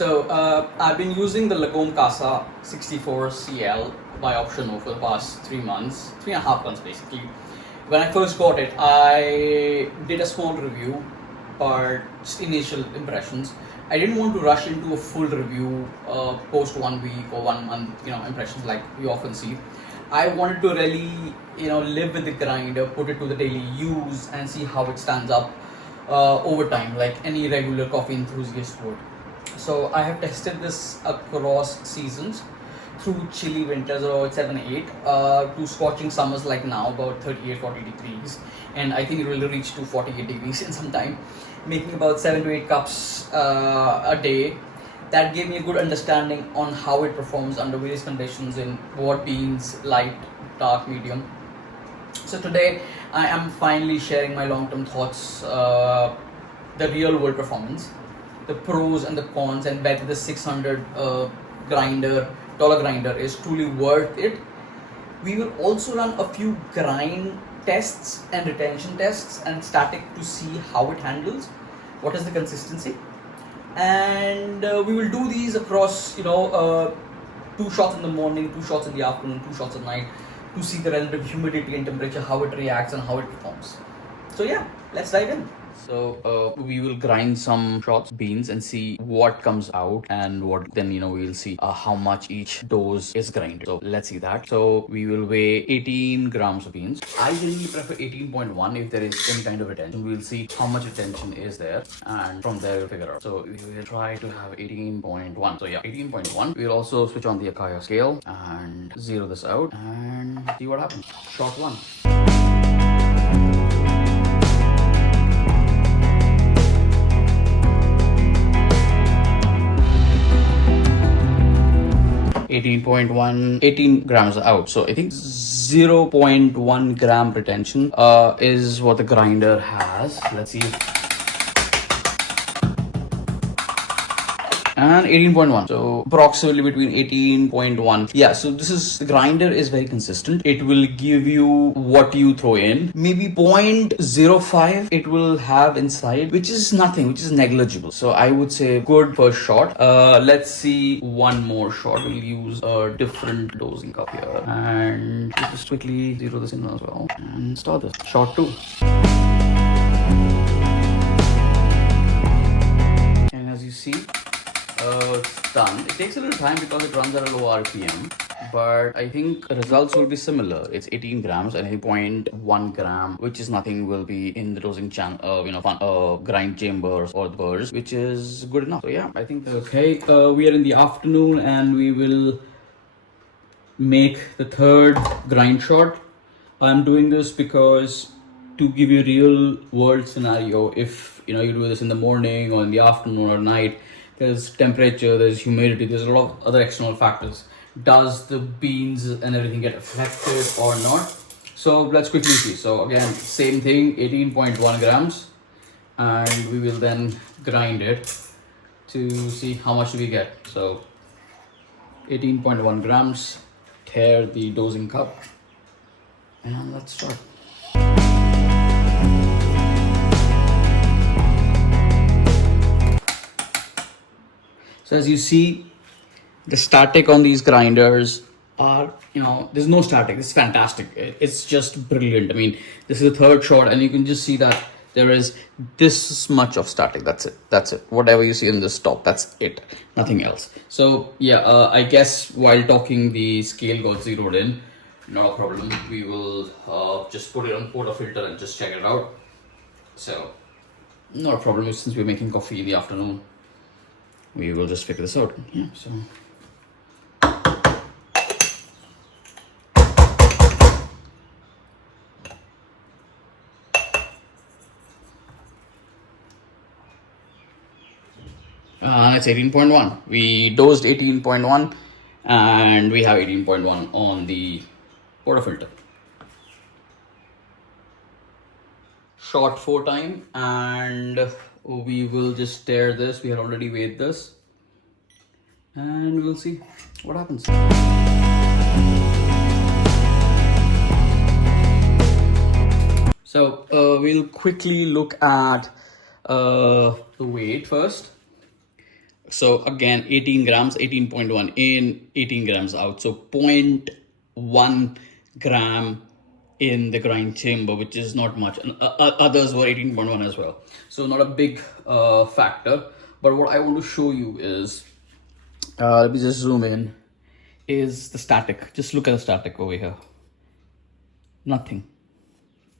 I've been using the Lagom Casa 64CL by optional for the past 3 months, 3.5 months basically. When I first got it, I did a small review, but just initial impressions. I didn't want to rush into a full review post 1 week or 1 month, impressions like you often see. I wanted to really, live with the grinder, put it to the daily use, and see how it stands up over time, like any regular coffee enthusiast would. So I have tested this across seasons, through chilly winters about 7 8 to scorching summers like now, about 38-40 degrees, and I think it will reach to 48 degrees in some time, making about 7 to 8 cups a day. That gave me a good understanding on how it performs under various conditions in what beans, light, dark, medium. So today I am finally sharing my long-term thoughts, the real world performance, the pros and the cons, and whether the 600 dollar grinder is truly worth it. We will also run a few grind tests and retention tests and static to see how it handles, what is the consistency, and we will do these across 2 shots in the morning, 2 shots in the afternoon, 2 shots at night, to see the relative humidity and temperature, how it reacts and how it performs. So yeah, let's dive in. So we will grind some shots beans and see what comes out, and what then we'll see how much each dose is grinded. So let's see that. So we will weigh 18 grams of beans. I generally prefer 18.1 if there is any kind of retention. We'll see how much retention is there, and from there we'll figure out. So we will try to have 18.1. So yeah, 18.1. We'll also switch on the Akaya scale and zero this out and see what happens. Shot 1. $18 grams out. So I think 0.1 gram retention is what the grinder has. Let's see. And 18.1, so approximately between 18.1. Yeah, so the grinder is very consistent. It will give you what you throw in. Maybe 0.05 it will have inside, which is nothing, which is negligible. So I would say good first shot. Let's see one more shot. We'll use a different dosing cup here, and just quickly zero this in as well and start this. Shot 2. And as you see, it's done. It takes a little time because it runs at a low RPM, but I think the results will be similar. It's 18 grams and 0.1 gram, which is nothing, will be in the dosing grind chambers or the burrs, which is good enough. So yeah, I think okay. We are in the afternoon and we will make the third grind shot. I'm doing this because to give you a real world scenario, if you do this in the morning or in the afternoon or night, there's temperature, there's humidity, there's a lot of other external factors. Does the beans and everything get affected or not? So let's quickly see. So again, same thing, 18.1 grams, and we will then grind it to see how much do we get. So 18.1 grams, tear the dosing cup, and let's start. So as you see, the static on these grinders are, there's no static. It's fantastic. It's just brilliant. I mean, this is the third shot and you can just see that there is this much of static. That's it. Whatever you see in this top, that's it. Nothing else. So yeah, I guess while talking, the scale got zeroed in. Not a problem. We will just put it on portafilter and just check it out. So not a problem since we're making coffee in the afternoon. We will just figure this out. Yeah, so. It's 18.1. We dosed 18.1 and we have 18.1 on the portafilter. Shot 4 time, and we will just stir this. We had already weighed this, and we'll see what happens. So we'll quickly look at the weight first. So again, 18 grams, 18.1 in, 18 grams out. So 0.1 gram in the grind chamber, which is not much. And others were 18.1 as well. So not a big factor. But what I want to show you is, let me just zoom in, is the static. Just look at the static over here. Nothing.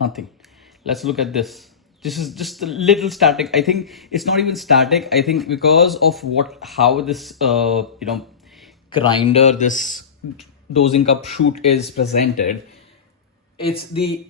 Nothing. Let's look at this. This is just a little static. I think it's not even static. I think because of how this grinder, this dosing cup chute is presented, it's the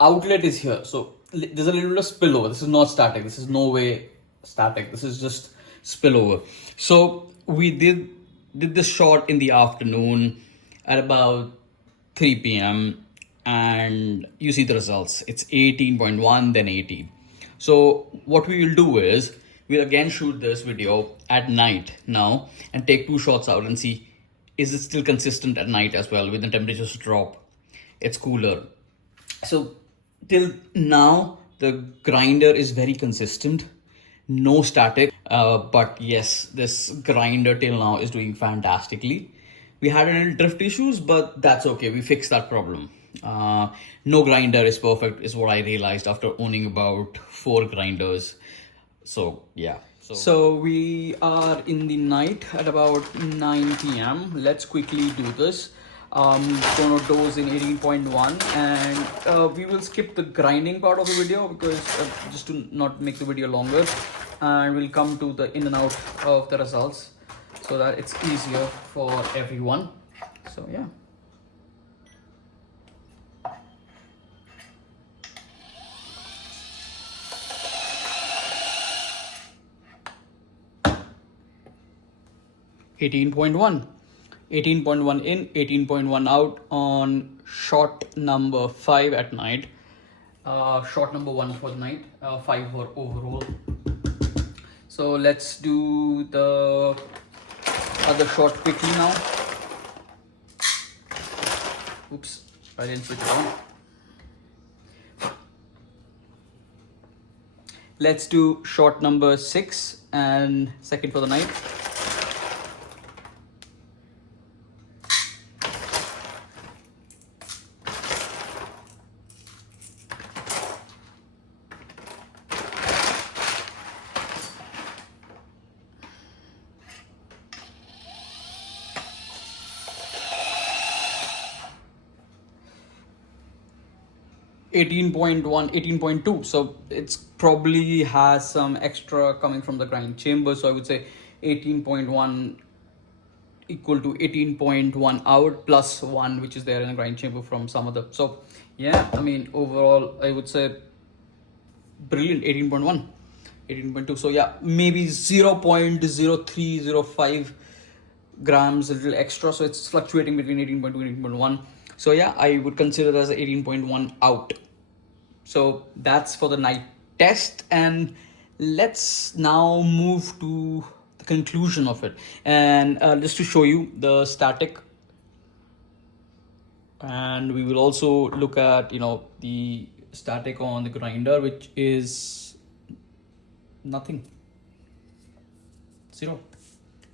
outlet is here. So there's a little bit of spillover. This is not static. This is no way static. This is just spillover. So we did this shot in the afternoon at about 3 p.m. and you see the results. It's 18.1, then 18. So what we will do is we'll again shoot this video at night now and take 2 shots out and see, is it still consistent at night as well with the temperatures drop? It's cooler. So till now the grinder is very consistent, no static, but yes, this grinder till now is doing fantastically. We had a little drift issues, but that's okay. We fixed that problem. No grinder is perfect is what I realized after owning about 4 grinders. So yeah. So we are in the night at about 9 p.m. Let's quickly do this. Gonna dose in 18.1 and we will skip the grinding part of the video because just to not make the video longer, and we'll come to the in and out of the results so that it's easier for everyone. So yeah. Eighteen point one in, 18.1 out on shot number 5 at night. Shot number 1 for the night, 5 for overall. So let's do the other shot quickly now. Oops, I didn't switch it on. Let's do shot number 6 and second for the night. Eighteen point 18.2, so it's probably has some extra coming from the grind chamber, so I would say 18.1 equal to 18.1 out plus 1 which is there in the grind chamber from some other. So yeah, I mean overall I would say brilliant. 18.1, 18.2. So yeah, maybe 0.0305 grams, a little extra, so it's fluctuating between 18.2 and 18.1. So yeah, I would consider that as 18.1 out. So that's for the night test, and let's now move to the conclusion of it, and just to show you the static, and we will also look at the static on the grinder, which is nothing, 0.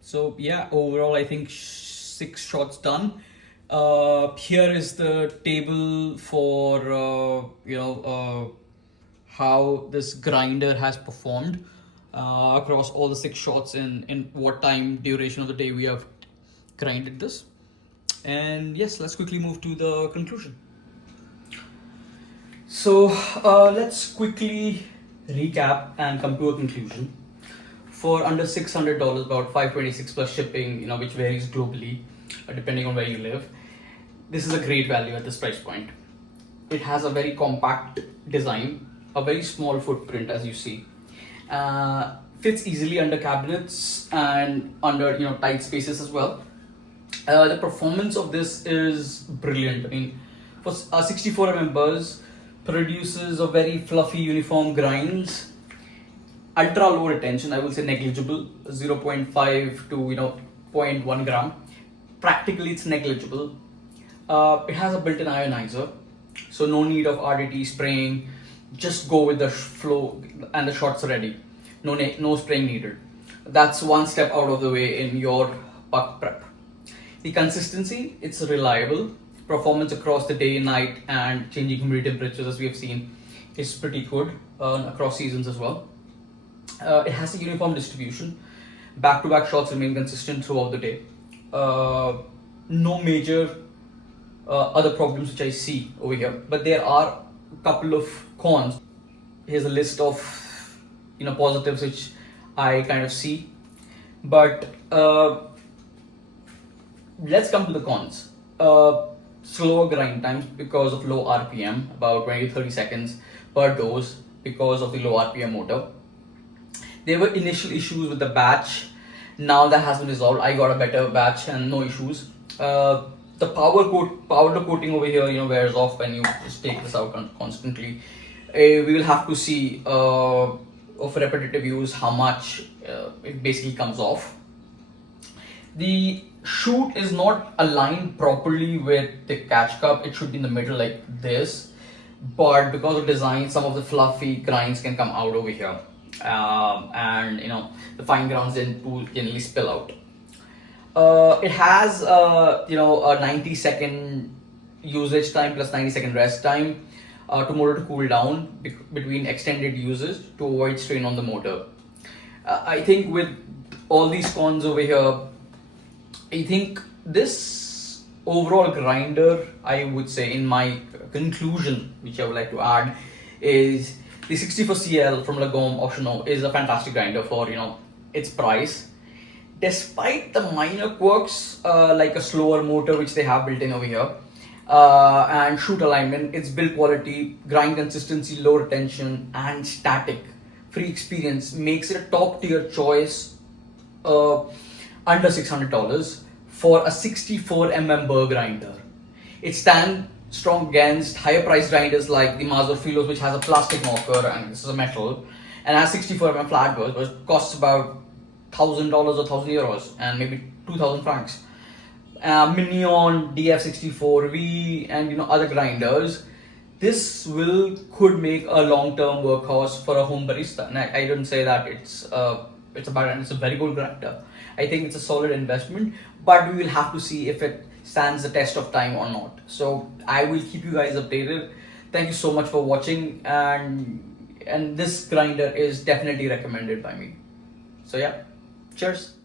So yeah, overall I think 6 shots done. Here is the table for how this grinder has performed across all the 6 shots in what time duration of the day we have grinded this. And yes, let's quickly move to the conclusion. So let's quickly recap and come to a conclusion. For under $600, about $526 plus shipping, which varies globally depending on where you live, this is a great value at this price point. It has a very compact design, a very small footprint as you see, fits easily under cabinets and under tight spaces as well. The performance of this is brilliant. I mean, for a 64 mm buzz, produces a very fluffy uniform grinds, ultra low retention, I will say negligible, 0.5 to 0.1 gram. Practically it's negligible. It has a built-in ionizer, so no need of RDT spraying. Just go with the flow and the shots are ready. No spraying needed. That's one step out of the way in your puck prep. The consistency, it's reliable. Performance across the day, night, and changing humidity temperatures, as we have seen, is pretty good across seasons as well. It has a uniform distribution. Back-to-back shots remain consistent throughout the day. No major other problems which I see over here, but there are a couple of cons. Here's a list of positives which I kind of see, but let's come to the cons. Slower grind times because of low RPM, about 20 to 30 seconds per dose because of the low RPM motor. There were initial issues with the batch. Now that has been resolved. I got a better batch and no issues. The powder coating over here, wears off when you just take this out constantly. We will have to see of repetitive use how much it basically comes off. The chute is not aligned properly with the catch cup. It should be in the middle like this, but because of design, some of the fluffy grinds can come out over here, and the fine grounds then too generally spill out. It has a 90-second usage time plus 90-second rest time to motor to cool down between extended uses to avoid strain on the motor. I think with all these cons over here, I think this overall grinder, I would say in my conclusion, which I would like to add, is the 64CL from Lagom Optional is a fantastic grinder for its price. Despite the minor quirks like a slower motor which they have built in over here, and chute alignment, its build quality, grind consistency, low retention, and static free experience makes it a top tier choice under $600 for a 64 burr grinder. It stands strong against higher priced grinders like the Mazda Filos, which has a plastic knocker and this is a metal, and has 64 flat burrs, which costs about $1,000 or €1,000 and maybe 2,000 francs. Minion, DF64V, and other grinders. This could make a long-term workhorse for a home barista. And I don't say that it's a very good grinder. I think it's a solid investment, but we will have to see if it stands the test of time or not. So I will keep you guys updated. Thank you so much for watching, and this grinder is definitely recommended by me. So yeah, cheers.